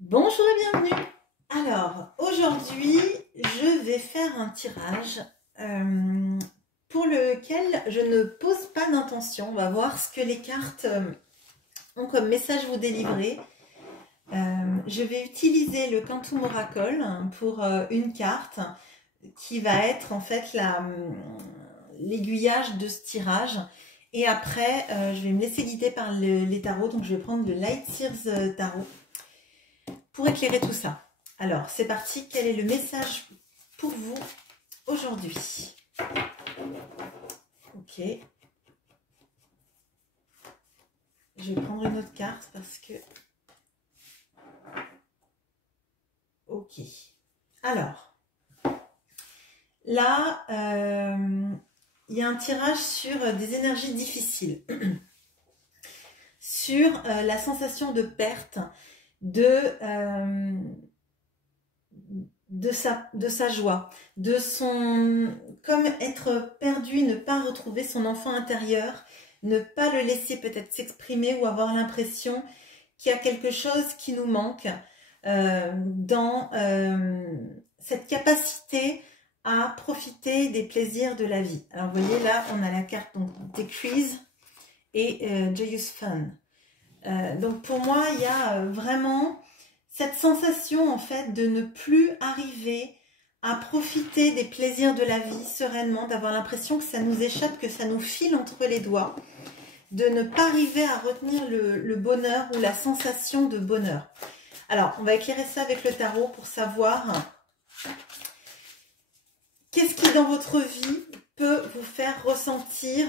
Bonjour et bienvenue. Alors, aujourd'hui, je vais faire un tirage pour lequel je ne pose pas d'intention. On va voir ce que les cartes ont comme message vous délivrer. Je vais utiliser le Quantum Oracle pour une carte qui va être en fait l'aiguillage de ce tirage. Et après, je vais me laisser guider par les tarots. Donc, je vais prendre le Light Seers Tarot pour éclairer tout ça. Alors, c'est parti. Quel est le message pour vous aujourd'hui? Ok. Je vais prendre une autre carte parce que... Ok. Alors, là, il y a un tirage sur des énergies difficiles. Sur la sensation de perte, de sa joie, de son... Comme être perdu, ne pas retrouver son enfant intérieur, ne pas le laisser peut-être s'exprimer ou avoir l'impression qu'il y a quelque chose qui nous manque dans cette capacité à profiter des plaisirs de la vie. Alors vous voyez là, on a la carte donc Decrease et Joyous Fun. Donc pour moi, il y a vraiment cette sensation en fait de ne plus arriver à profiter des plaisirs de la vie sereinement, d'avoir l'impression que ça nous échappe, que ça nous file entre les doigts, de ne pas arriver à retenir le bonheur ou la sensation de bonheur. Alors, on va éclairer ça avec le tarot pour savoir qu'est-ce qui dans votre vie peut vous faire ressentir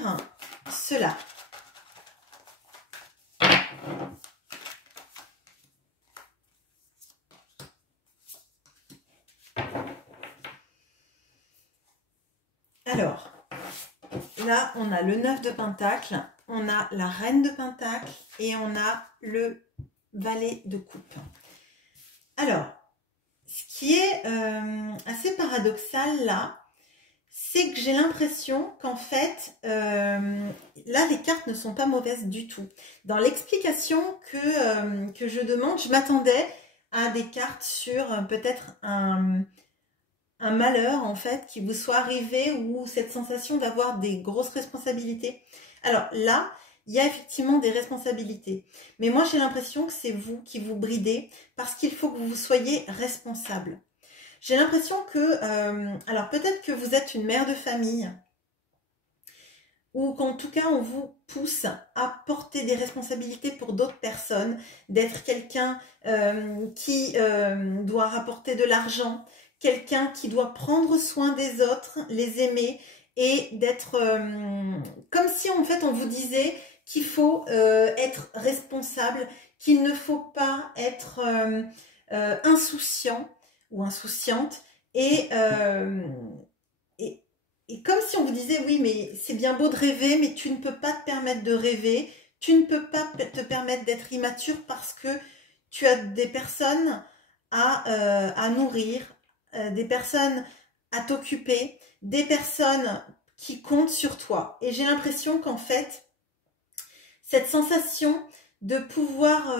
cela. Alors, là, on a le 9 de Pentacle, on a la Reine de Pentacle et on a le Valet de Coupe. Alors, ce qui est assez paradoxal là, c'est que j'ai l'impression qu'en fait, là, les cartes ne sont pas mauvaises du tout. Dans l'explication que je demande, je m'attendais à des cartes sur peut-être un malheur en fait qui vous soit arrivé ou cette sensation d'avoir des grosses responsabilités. Alors là, il y a effectivement des responsabilités. Mais moi, j'ai l'impression que c'est vous qui vous bridez parce qu'il faut que vous soyez responsable. J'ai l'impression que, alors peut-être que vous êtes une mère de famille ou qu'en tout cas, on vous pousse à porter des responsabilités pour d'autres personnes, d'être quelqu'un qui doit rapporter de l'argent, quelqu'un qui doit prendre soin des autres, les aimer et d'être comme si en fait on vous disait qu'il faut être responsable, qu'il ne faut pas être insouciant ou insouciante et comme si on vous disait oui mais c'est bien beau de rêver mais tu ne peux pas te permettre de rêver, tu ne peux pas te permettre d'être immature parce que tu as des personnes à nourrir, des personnes à t'occuper, des personnes qui comptent sur toi. Et j'ai l'impression qu'en fait, cette sensation de pouvoir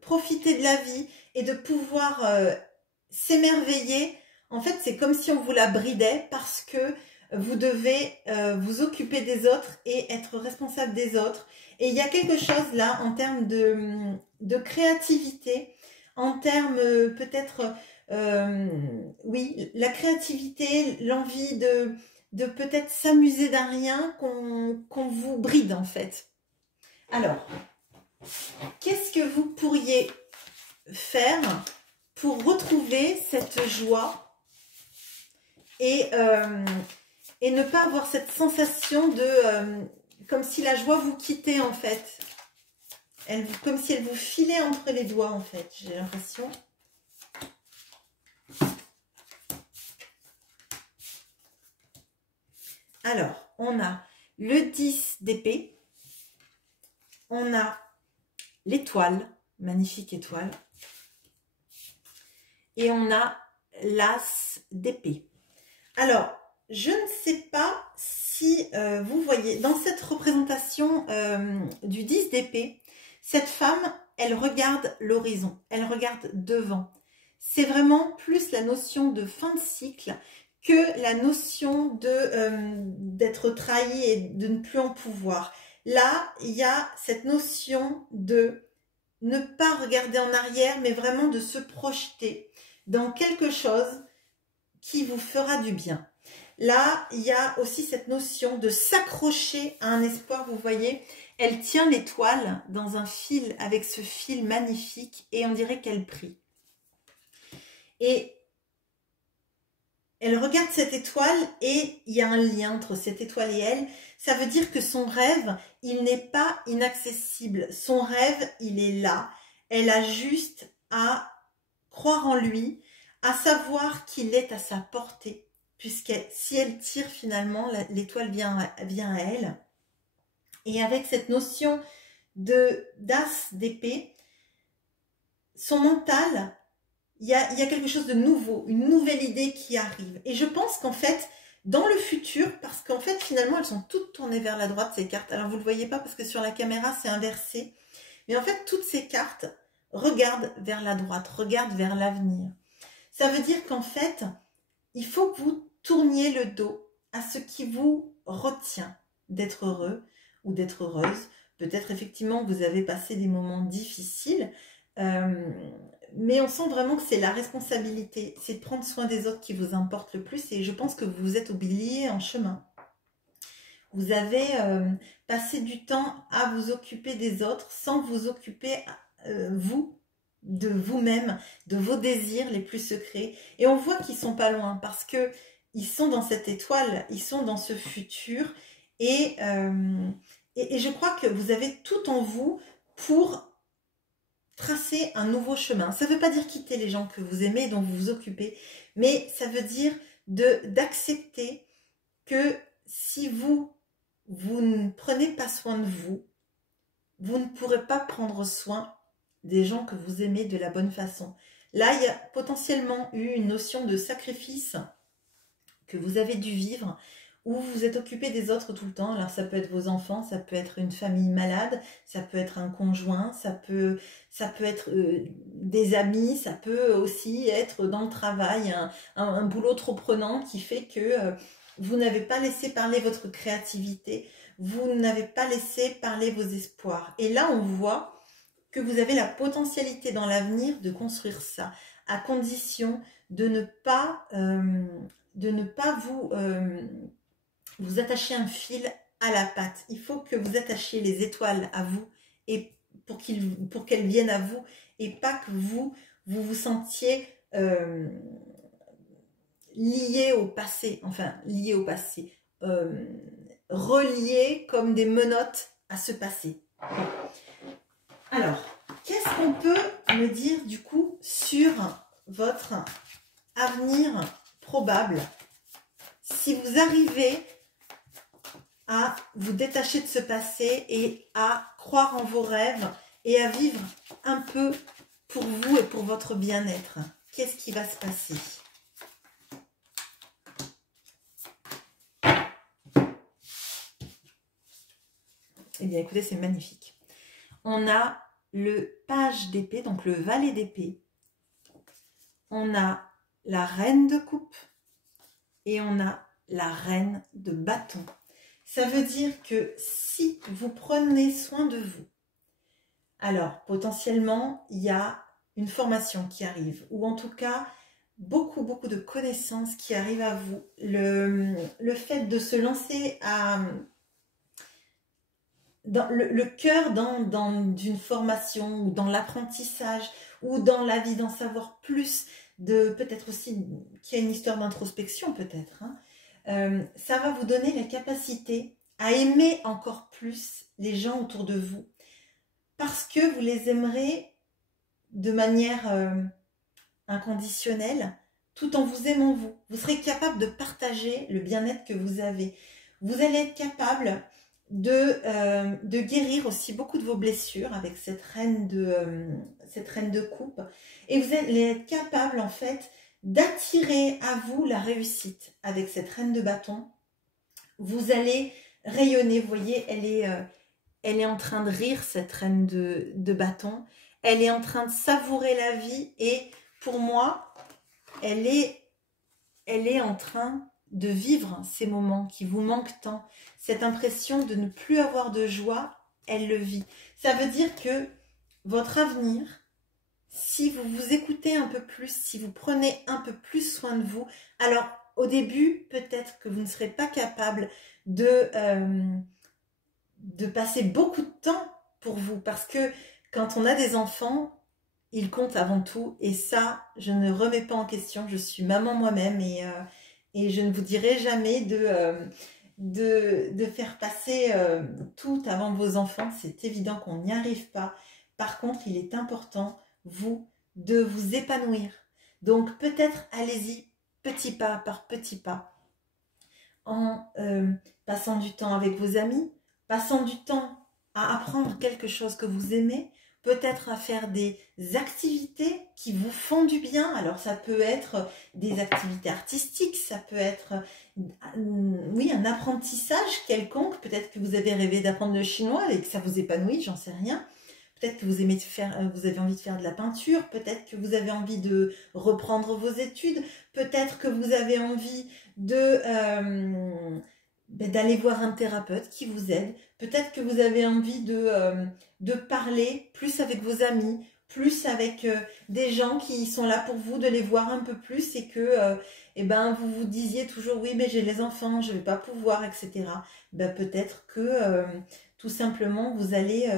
profiter de la vie et de pouvoir s'émerveiller, en fait, c'est comme si on vous la bridait parce que vous devez vous occuper des autres et être responsable des autres. Et il y a quelque chose là en termes de créativité, en termes peut-être... oui, la créativité, l'envie de peut-être s'amuser d'un rien qu'on vous bride en fait. Alors, qu'est-ce que vous pourriez faire pour retrouver cette joie et ne pas avoir cette sensation de... comme si la joie vous quittait en fait. Comme si elle vous filait entre les doigts en fait, j'ai l'impression. Alors, on a le 10 d'épée, on a l'étoile, magnifique étoile, et on a l'as d'épée. Alors, je ne sais pas si vous voyez, dans cette représentation du 10 d'épée, cette femme, elle regarde l'horizon, elle regarde devant. C'est vraiment plus la notion de fin de cycle que la notion d'être trahi et de ne plus en pouvoir. Là, il y a cette notion de ne pas regarder en arrière, mais vraiment de se projeter dans quelque chose qui vous fera du bien. Là, il y a aussi cette notion de s'accrocher à un espoir. Vous voyez, elle tient l'étoile dans un fil, avec ce fil magnifique, et on dirait qu'elle prie. Et elle regarde cette étoile et il y a un lien entre cette étoile et elle. Ça veut dire que son rêve, il n'est pas inaccessible. Son rêve, il est là. Elle a juste à croire en lui, à savoir qu'il est à sa portée. Puisque si elle tire finalement, l'étoile vient à elle. Et avec cette notion d'as d'épée, son mental, il y a quelque chose de nouveau, une nouvelle idée qui arrive. Et je pense qu'en fait, dans le futur, parce qu'en fait, finalement, elles sont toutes tournées vers la droite, ces cartes. Alors, vous ne le voyez pas parce que sur la caméra, c'est inversé. Mais en fait, toutes ces cartes regardent vers la droite, regardent vers l'avenir. Ça veut dire qu'en fait, il faut que vous tourniez le dos à ce qui vous retient d'être heureux ou d'être heureuse. Peut-être effectivement, vous avez passé des moments difficiles, mais on sent vraiment que c'est la responsabilité, c'est de prendre soin des autres qui vous importe le plus, et je pense que vous vous êtes oublié en chemin. Vous avez passé du temps à vous occuper des autres sans vous occuper, vous, de vous-même, de vos désirs les plus secrets. Et on voit qu'ils sont pas loin parce que ils sont dans cette étoile, ils sont dans ce futur, et je crois que vous avez tout en vous pour tracer un nouveau chemin. Ça ne veut pas dire quitter les gens que vous aimez et dont vous vous occupez, mais ça veut dire d'accepter que si vous ne prenez pas soin de vous, vous ne pourrez pas prendre soin des gens que vous aimez de la bonne façon. Là, il y a potentiellement eu une notion de sacrifice que vous avez dû vivre, où vous vous êtes occupé des autres tout le temps. Alors ça peut être vos enfants, ça peut être une famille malade, ça peut être un conjoint, ça peut être des amis, ça peut aussi être dans le travail, un boulot trop prenant qui fait que vous n'avez pas laissé parler votre créativité, vous n'avez pas laissé parler vos espoirs. Et là, on voit que vous avez la potentialité dans l'avenir de construire ça, à condition de ne pas vous attacher un fil à la patte. Il faut que vous attachiez les étoiles à vous, et pour qu'elles viennent à vous, et pas que vous vous sentiez lié au passé, relié comme des menottes à ce passé. Alors, qu'est-ce qu'on peut me dire du coup sur votre avenir probable si vous arrivez à vous détacher de ce passé et à croire en vos rêves et à vivre un peu pour vous et pour votre bien-être? Qu'est-ce qui va se passer? Eh bien, écoutez, c'est magnifique. On a le page d'épée, donc le valet d'épée. On a la reine de coupe et on a la reine de bâton. Ça veut dire que si vous prenez soin de vous, alors potentiellement il y a une formation qui arrive, ou en tout cas beaucoup de connaissances qui arrivent à vous. Le fait de se lancer dans le cœur dans une formation, ou dans l'apprentissage, ou dans la vie, d'en savoir plus, peut-être aussi qu'il y a une histoire d'introspection peut-être, hein. Ça va vous donner la capacité à aimer encore plus les gens autour de vous, parce que vous les aimerez de manière inconditionnelle, tout en vous aimant vous. Vous serez capable de partager le bien-être que vous avez. Vous allez être capable de guérir aussi beaucoup de vos blessures avec cette reine de coupe, et vous allez être capable en fait d'attirer à vous la réussite avec cette reine de bâton. Vous allez rayonner, vous voyez, elle est en train de rire, cette reine de bâton. Elle est en train de savourer la vie et pour moi, elle est en train de vivre ces moments qui vous manquent tant. Cette impression de ne plus avoir de joie, elle le vit. Ça veut dire que votre avenir, si vous vous écoutez un peu plus, si vous prenez un peu plus soin de vous, alors au début, peut-être que vous ne serez pas capable de passer beaucoup de temps pour vous, parce que quand on a des enfants, ils comptent avant tout, et ça, je ne remets pas en question. Je suis maman moi-même et je ne vous dirai jamais de faire passer tout avant vos enfants. C'est évident qu'on n'y arrive pas. Par contre, il est important, vous, de vous épanouir. Donc peut-être allez-y petit pas par petit pas, en passant du temps avec vos amis, passant du temps à apprendre quelque chose que vous aimez, peut-être à faire des activités qui vous font du bien. Alors ça peut être des activités artistiques, ça peut être oui, un apprentissage quelconque. Peut-être que vous avez rêvé d'apprendre le chinois et que ça vous épanouit, j'en sais rien. Peut-être que vous aimez vous avez envie de faire de la peinture, peut-être que vous avez envie de reprendre vos études, peut-être que vous avez envie d'aller voir un thérapeute qui vous aide, peut-être que vous avez envie de parler plus avec vos amis, plus avec des gens qui sont là pour vous, de les voir un peu plus et que vous vous disiez toujours oui mais j'ai les enfants, je ne vais pas pouvoir, etc. Peut-être que tout simplement vous allez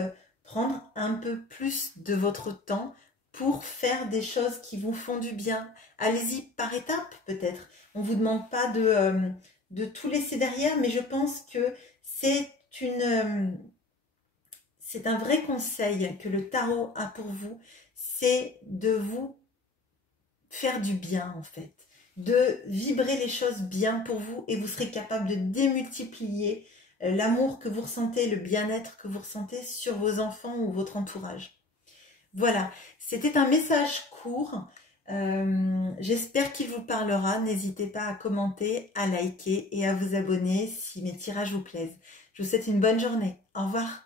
prendre un peu plus de votre temps pour faire des choses qui vous font du bien. Allez-y par étapes peut-être. On ne vous demande pas de tout laisser derrière, mais je pense que c'est un vrai conseil que le tarot a pour vous, c'est de vous faire du bien en fait, de vibrer les choses bien pour vous et vous serez capable de démultiplier l'amour que vous ressentez, le bien-être que vous ressentez sur vos enfants ou votre entourage. Voilà, c'était un message court. J'espère qu'il vous parlera. N'hésitez pas à commenter, à liker et à vous abonner si mes tirages vous plaisent. Je vous souhaite une bonne journée. Au revoir.